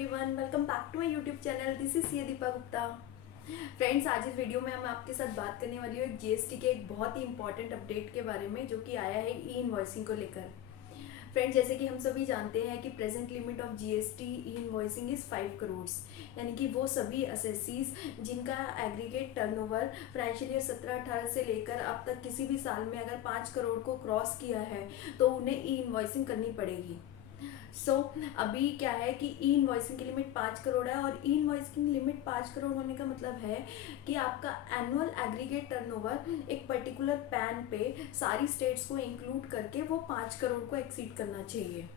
Everyone, welcome back to my YouTube channel. This is C Deepa Gupta. Friends, आज इस video में हम आपके साथ बात करने वाली हूँ एक जीएसटी के एक बहुत ही इंपॉर्टेंट अपडेट के बारे में, जो कि आया है ई इनवॉइसिंग को लेकर। फ्रेंड्स, जैसे कि हम सभी जानते हैं कि present limit of GST E invoicing is 5 crore, यानी कि वो सभी असेसीज जिनका एग्रीगेट टर्नओवर फाइनेंशियल ईयर 17-18 से लेकर अब तक किसी भी साल में अगर 5 करोड़ को क्रॉस किया है तो उन्हें ई इनवॉइसिंग करनी पड़ेगी। अभी क्या है कि ई इनवॉइसिंग की लिमिट 5 करोड़ है, और ई इनवॉइसिंग लिमिट 5 करोड़ होने का मतलब है कि आपका एनुअल एग्रीगेट टर्नओवर एक पर्टिकुलर पैन पे सारी स्टेट्स को इंक्लूड करके वो 5 करोड़ को एक्सीड करना चाहिए।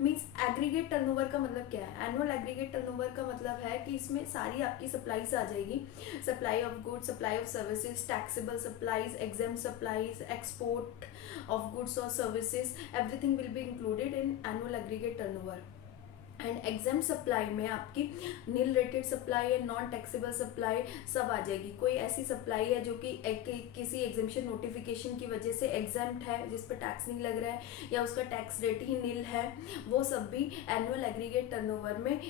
मीन्स एग्रीगेट टर्नओवर का मतलब क्या है? एनुअल एग्रीगेट टर्नओवर का मतलब है कि इसमें सारी आपकी सप्लाईज आ जाएगी। Supply of goods, supply of services, taxable supplies, exempt supplies, export of goods और services, everything will be included in annual aggregate turnover. And exempt supply में आपकी नील रेटेड सप्लाई या नॉन टैक्सेबल सप्लाई सब आ जाएगी। कोई ऐसी supply है जो कि किसी एग्जामिशन नोटिफिकेशन की वजह से एग्जाम्प्ट है, जिस पर टैक्स नहीं लग रहा है या उसका टैक्स रेट ही नील है, वो सब भी एनुअल एग्रीगेट टर्नओवर में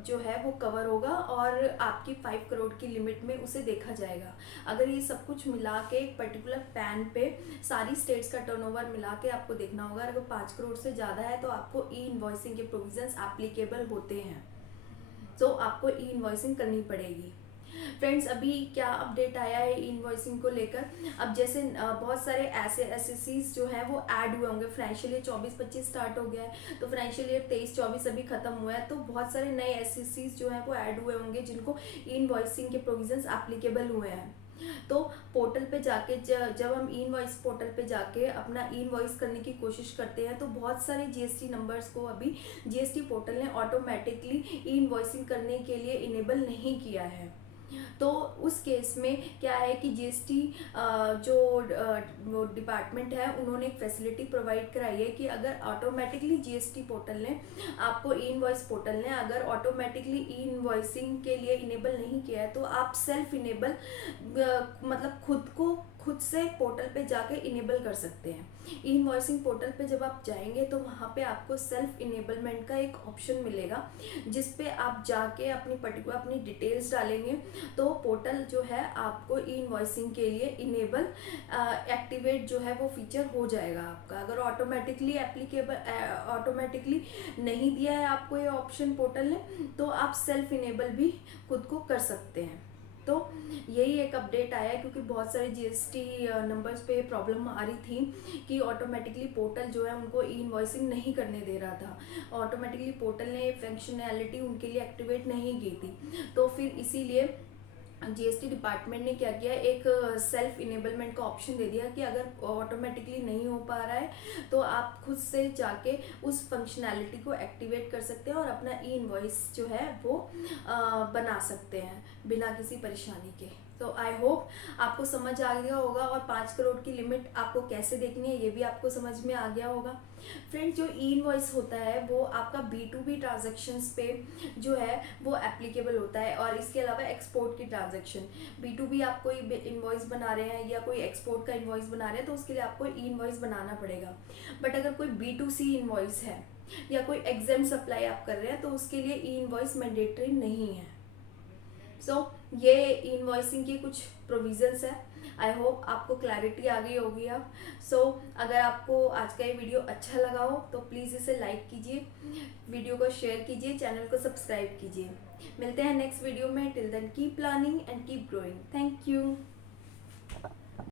जो है वो कवर होगा और आपकी 5 करोड़ की लिमिट में उसे देखा जाएगा। अगर ये सब कुछ मिला के एक पर्टिकुलर पैन पे सारी स्टेट्स का टर्नओवर मिला के आपको देखना होगा। अगर 5 करोड़ से ज़्यादा है तो आपको ई इनवॉइसिंग के प्रोविजन एप्लीकेबल होते हैं, तो आपको ई इनवॉइसिंग करनी पड़ेगी। फ्रेंड्स, अभी क्या अपडेट आया है ई इनवॉइसिंग को लेकर? अब जैसे बहुत सारे ऐसे एसएससीज जो है वो ऐड हुए होंगे। फाइनेंशियल ईयर 24-25 स्टार्ट हो गया है, तो फाइनेंशियल ईयर 23-24 अभी खत्म हुआ है, तो बहुत सारे नए एसएससीज जो है वो ऐड हुए होंगे जिनको ई इनवॉइसिंग के प्रोविजंस एप्लीकेबल हुए हैं। तो पोर्टल पे जाके जब हम ई इनवॉइस पोर्टल पे जाके अपना ई इनवॉइस करने की कोशिश करते हैं तो बहुत सारे जीएसटी नंबर्स को अभी जीएसटी पोर्टल ने ऑटोमेटिकली ई इनवॉइसिंग करने के लिए इनेबल नहीं किया है। तो उस केस में क्या है कि जीएसटी जो डिपार्टमेंट है उन्होंने एक फैसिलिटी प्रोवाइड कराई है कि अगर ऑटोमेटिकली जीएसटी पोर्टल ने आपको ई इनवॉइस पोर्टल ने अगर ऑटोमेटिकली ई इनवॉइसिंग के लिए इनेबल नहीं किया है तो आप सेल्फ इनेबल मतलब खुद से पोर्टल पे जाके इनेबल कर सकते हैं। ई इनवॉइसिंग पोर्टल पे जब आप जाएंगे तो वहाँ पे आपको सेल्फ इनेबलमेंट का एक ऑप्शन मिलेगा, जिस पे आप जाके अपनी डिटेल्स डालेंगे तो पॉर्टल जो है आपको ई इनवॉइसिंग के लिए इनेबल एक्टिवेट जो है वो फीचर हो जाएगा आपका। अगर ऑटोमेटिकली नहीं दिया है आपको ये ऑप्शन पोर्टल ने, तो आप सेल्फ इनेबल भी खुद को कर सकते हैं। तो यही एक अपडेट आया है, क्योंकि बहुत सारे जीएसटी नंबर्स पे प्रॉब्लम आ रही थी कि ऑटोमेटिकली पोर्टल जो है उनको ई इनवॉइसिंग नहीं करने दे रहा था। ऑटोमेटिकली पोर्टल ने फंक्शनैलिटी उनके लिए एक्टिवेट नहीं की थी, तो फिर इसीलिए जीएसटी डिपार्टमेंट ने क्या किया, एक सेल्फ इनेबलमेंट का ऑप्शन दे दिया कि अगर ऑटोमेटिकली नहीं हो पा रहा है तो आप खुद से जाके उस फंक्शनैलिटी को एक्टिवेट कर सकते हैं और अपना ई इनवॉइस जो है वो बना सकते हैं बिना किसी परेशानी के। तो आई होप आपको समझ आ गया होगा, और 5 करोड़ की लिमिट आपको कैसे देखनी है ये भी आपको समझ में आ गया होगा। फ्रेंड्स, जो ई इनवॉइस होता है वो आपका B2B ट्रांजैक्शंस पे जो है वो एप्लीकेबल होता है, और इसके अलावा एक्सपोर्ट की ट्रांजैक्शन B2B आप कोई इनवॉइस बना रहे हैं या कोई एक्सपोर्ट का इनवॉइस बना रहे हैं तो उसके लिए आपको ई इनवॉइस बनाना पड़ेगा। बट अगर कोई B2C इनवॉइस है या कोई एग्जाम सप्लाई आप कर रहे हैं तो उसके लिए ई इनवॉइस मैंडेटरी नहीं है। ये इनवॉइसिंग की कुछ प्रोविजंस है। आई होप आपको क्लैरिटी आ गई होगी अब। अगर आपको आज का ये वीडियो अच्छा लगा हो तो प्लीज़ इसे लाइक कीजिए, वीडियो को शेयर कीजिए, चैनल को सब्सक्राइब कीजिए। मिलते हैं नेक्स्ट वीडियो में। Till then keep planning and keep growing. Thank you.